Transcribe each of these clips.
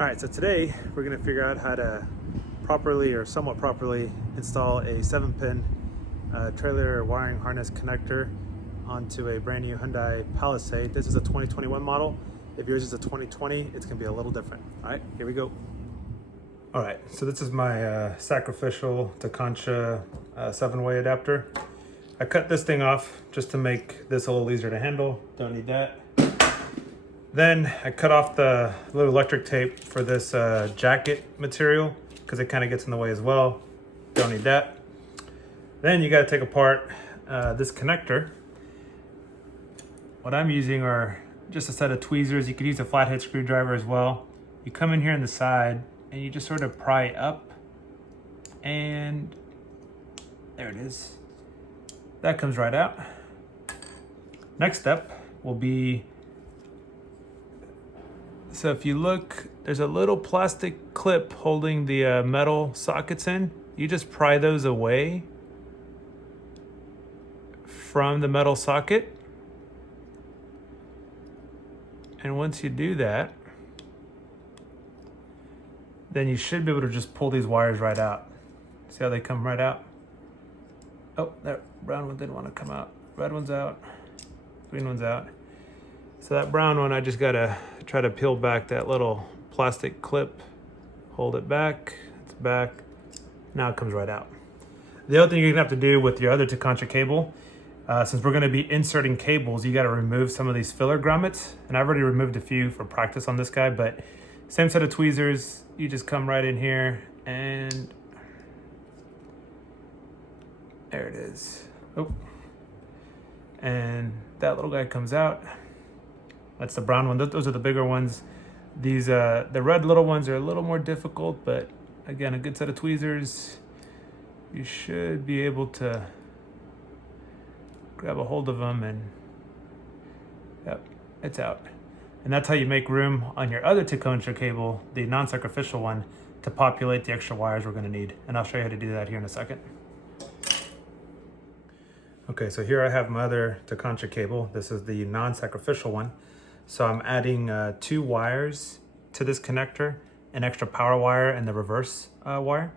All right, so today we're gonna figure out how to properly or somewhat properly install a 7-pin trailer wiring harness connector onto a brand new Hyundai Palisade. This is a 2021 model. If yours is a 2020, it's gonna be a little different. All right, here we go. All right, so this is my sacrificial Takancha 7-way adapter. I cut this thing off just to make this a little easier to handle. Don't need that. Then I cut off the little electric tape for this jacket material because it kind of gets in the way as well. Don't need that. Then you got to take apart this connector. What I'm using are just a set of tweezers. You could use a flathead screwdriver as well. You come in here on the side and you just sort of pry up, and there it is. That comes right out. Next step will be, so if you look, there's a little plastic clip holding the metal sockets in. You just pry those away from the metal socket. And once you do that, then you should be able to just pull these wires right out. See how they come right out? Oh, that brown one didn't want to come out. Red one's out, green one's out. So that brown one, I just gotta try to peel back that little plastic clip, hold it back, it's back. Now it comes right out. The other thing you're gonna have to do with your other Takancha cable, since we're gonna be inserting cables, you gotta remove some of these filler grommets. And I've already removed a few for practice on this guy, but same set of tweezers, you just come right in here and there it is. Oh, and that little guy comes out. That's the brown one. Those are the bigger ones. These, the red little ones are a little more difficult, but again, a good set of tweezers. You should be able to grab a hold of them and yep, it's out. And that's how you make room on your other Takancha cable, the non-sacrificial one, to populate the extra wires we're gonna need. And I'll show you how to do that here in a second. Okay, so here I have my other Takancha cable. This is the non-sacrificial one. So I'm adding 2 wires to this connector, an extra power wire and the reverse wire.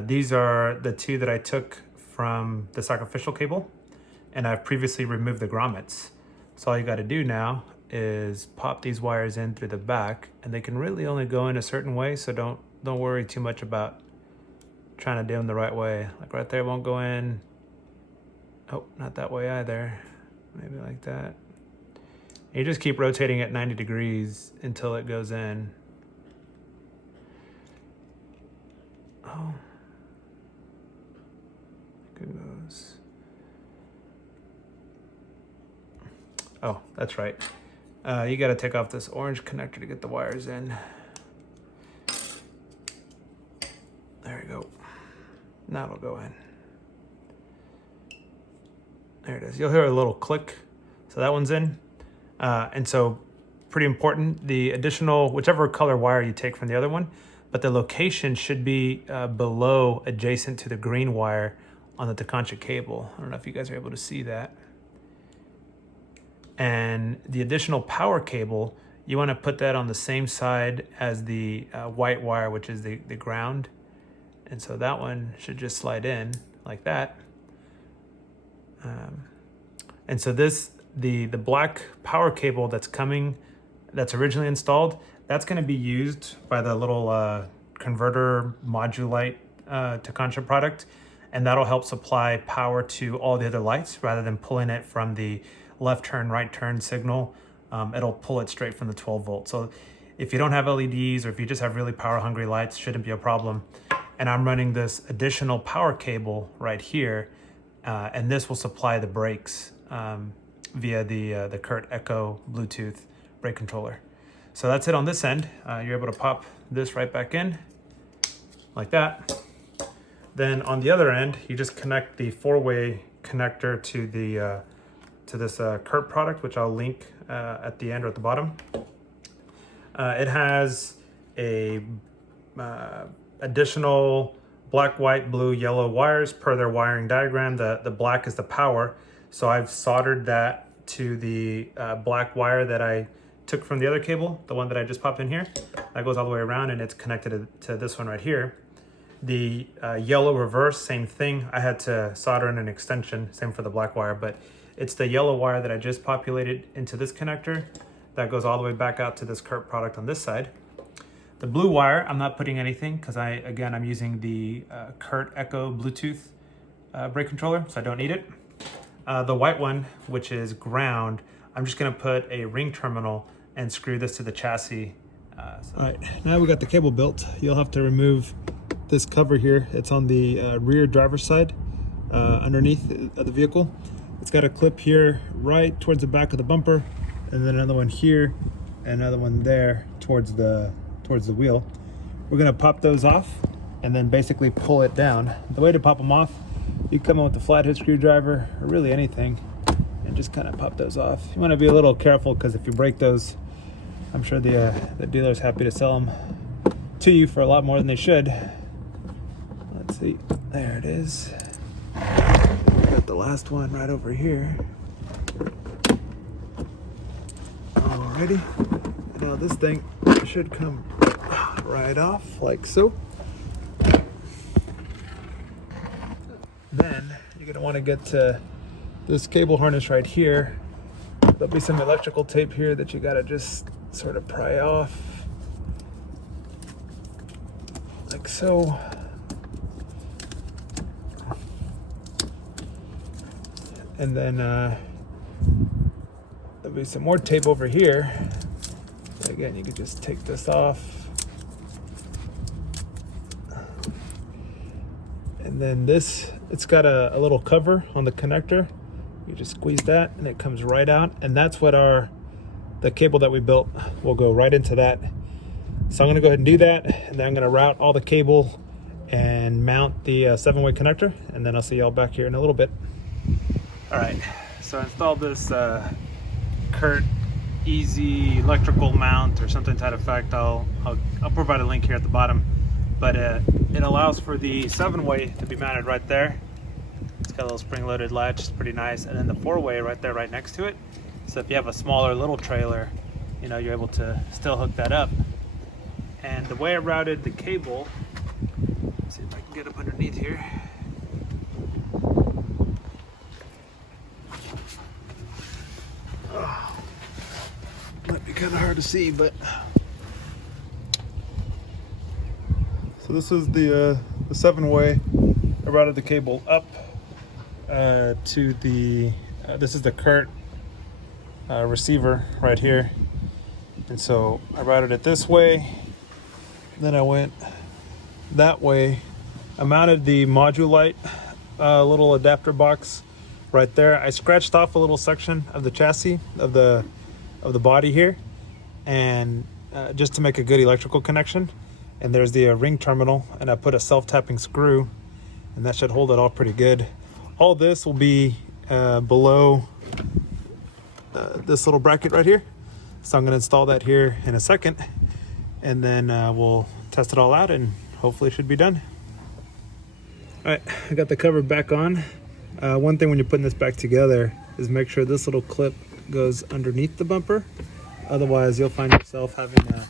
These are the 2 that I took from the sacrificial cable, and I've previously removed the grommets. So all you gotta do now is pop these wires in through the back, and they can really only go in a certain way, so don't worry too much about trying to do them the right way. Like right there won't go in. Oh, not that way either. Maybe like that. You just keep rotating at 90 degrees until it goes in. Oh. It goes. Oh, that's right. You got to take off this orange connector to get the wires in. There you go. Now it'll go in. There it is. You'll hear a little click. So that one's in. And so pretty important, the additional, whichever color wire you take from the other one, but the location should be below, adjacent to the green wire on the Takancha cable. I don't know if you guys are able to see that. And the additional power cable, you want to put that on the same side as the white wire, which is the ground. And so that one should just slide in like that. And so this, the black power cable that's originally installed, that's going to be used by the little converter modulite Takancha product, and that'll help supply power to all the other lights rather than pulling it from the left turn, right turn signal. It'll pull it straight from the 12 volt. So if you don't have LEDs or if you just have really power hungry lights, shouldn't be a problem. And I'm running this additional power cable right here, and this will supply the brakes via the Kurt Echo Bluetooth brake controller. So that's it on this end. You're able to pop this right back in like that. Then on the other end, you just connect the 4-way connector to the to this Kurt product, which I'll link at the end or at the bottom. It has a additional black, white, blue, yellow wires per their wiring diagram. The black is the power. So I've soldered that to the black wire that I took from the other cable, the one that I just popped in here, that goes all the way around and it's connected to this one right here. The yellow reverse, same thing. I had to solder in an extension, same for the black wire, but it's the yellow wire that I just populated into this connector that goes all the way back out to this Kurt product on this side. The blue wire, I'm not putting anything because I'm using the Kurt Echo Bluetooth brake controller, so I don't need it. The white one, which is ground, I'm just gonna put a ring terminal and screw this to the chassis. All right, now we got the cable built. You'll have to remove this cover here. It's on the rear driver's side, underneath of the vehicle. It's got a clip here right towards the back of the bumper, and then another one here, and another one there towards the wheel. We're gonna pop those off and then basically pull it down. The way to pop them off, you come in with a flathead screwdriver or really anything and just kind of pop those off. You want to be a little careful because if you break those, I'm sure the dealer's happy to sell them to you for a lot more than they should. Let's see, there it is. Got the last one right over here. Alrighty, now this thing should come right off like so. Then you're going to want to get to this cable harness right here. There'll be some electrical tape here that you got to just sort of pry off like so. And then there'll be some more tape over here. Again, you could just take this off. And then this, it's got a little cover on the connector. You just squeeze that and it comes right out. And that's what the cable that we built will go right into that. So I'm gonna go ahead and do that. And then I'm gonna route all the cable and mount the 7-way connector. And then I'll see y'all back here in a little bit. All right, so I installed this Kurt Easy electrical mount or something to that effect. I'll provide a link here at the bottom. But it allows for the 7-way to be mounted right there. It's got a little spring-loaded latch, it's pretty nice. And then the 4-way right there, right next to it. So if you have a smaller little trailer, you know, you're able to still hook that up. And the way I routed the cable, let's see if I can get up underneath here. Oh, might be kind of hard to see, but so this is the 7-way. I routed the cable up to the this is the Kurt receiver right here, and so I routed it this way. Then I went that way. I mounted the module light little adapter box right there. I scratched off a little section of the chassis of the body here, and just to make a good electrical connection. And there's the ring terminal, and I put a self-tapping screw, and that should hold it all pretty good. All this will be below this little bracket right here. So I'm gonna install that here in a second, and then we'll test it all out and hopefully it should be done. All right, I got the cover back on. One thing when you're putting this back together is make sure this little clip goes underneath the bumper. Otherwise you'll find yourself having to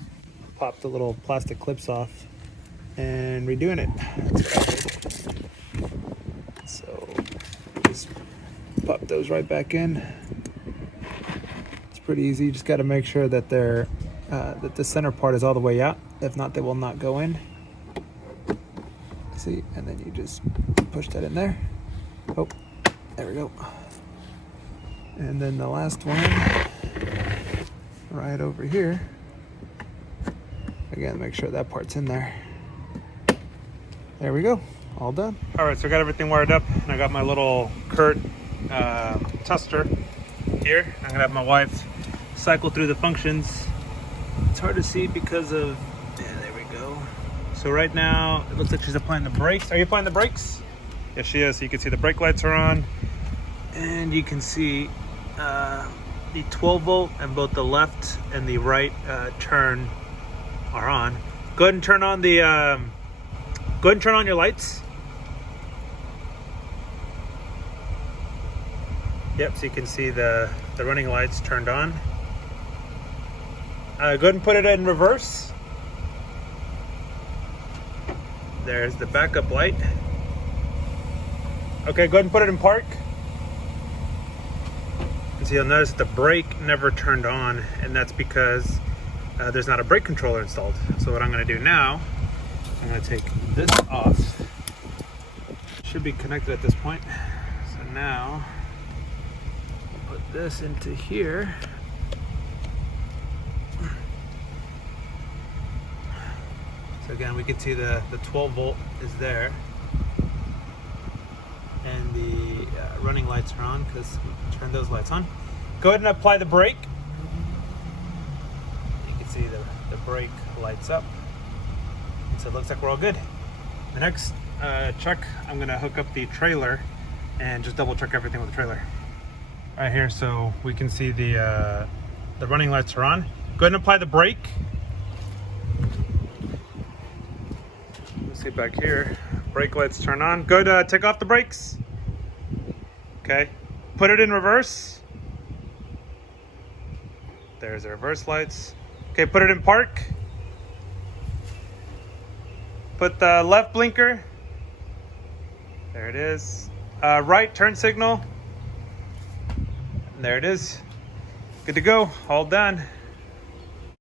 pop the little plastic clips off and redoing it. That's what I did. So just pop those right back in. It's pretty easy. You just got to make sure that they're that the center part is all the way out. If not, they will not go in. See, and then you just push that in there. Oh, there we go. And then the last one right over here. Again, make sure that part's in there. There we go, all done. All right, so I got everything wired up, and I got my little Kurt tester here. I'm gonna have my wife cycle through the functions. It's hard to see because of, yeah, there we go. So right now, it looks like she's applying the brakes. Are you applying the brakes? Yes, she is. So you can see the brake lights are on, and you can see the 12 volt and both the left and the right turn are on. Go ahead and turn on the, go ahead and turn on your lights. Yep, so you can see the running lights turned on. Go ahead and put it in reverse. There's the backup light. Okay, go ahead and put it in park. And so you'll notice that the brake never turned on, and that's because there's not a brake controller installed. So what I'm going to do now, I'm going to take this off. It should be connected at this point. So now, I'll put this into here. So again, we can see the 12 volt is there. And the running lights are on because we turned those lights on. Go ahead and apply the brake. You can see the brake lights up. And so it looks like we're all good. The next check, I'm gonna hook up the trailer and just double check everything with the trailer. Right here, so we can see the running lights are on. Go ahead and apply the brake. Let's see back here. Brake lights turn on. Go to take off the brakes. Okay. Put it in reverse. There's the reverse lights. Okay, put it in park. Put the left blinker. There it is. Right turn signal. And there it is. Good to go. All done.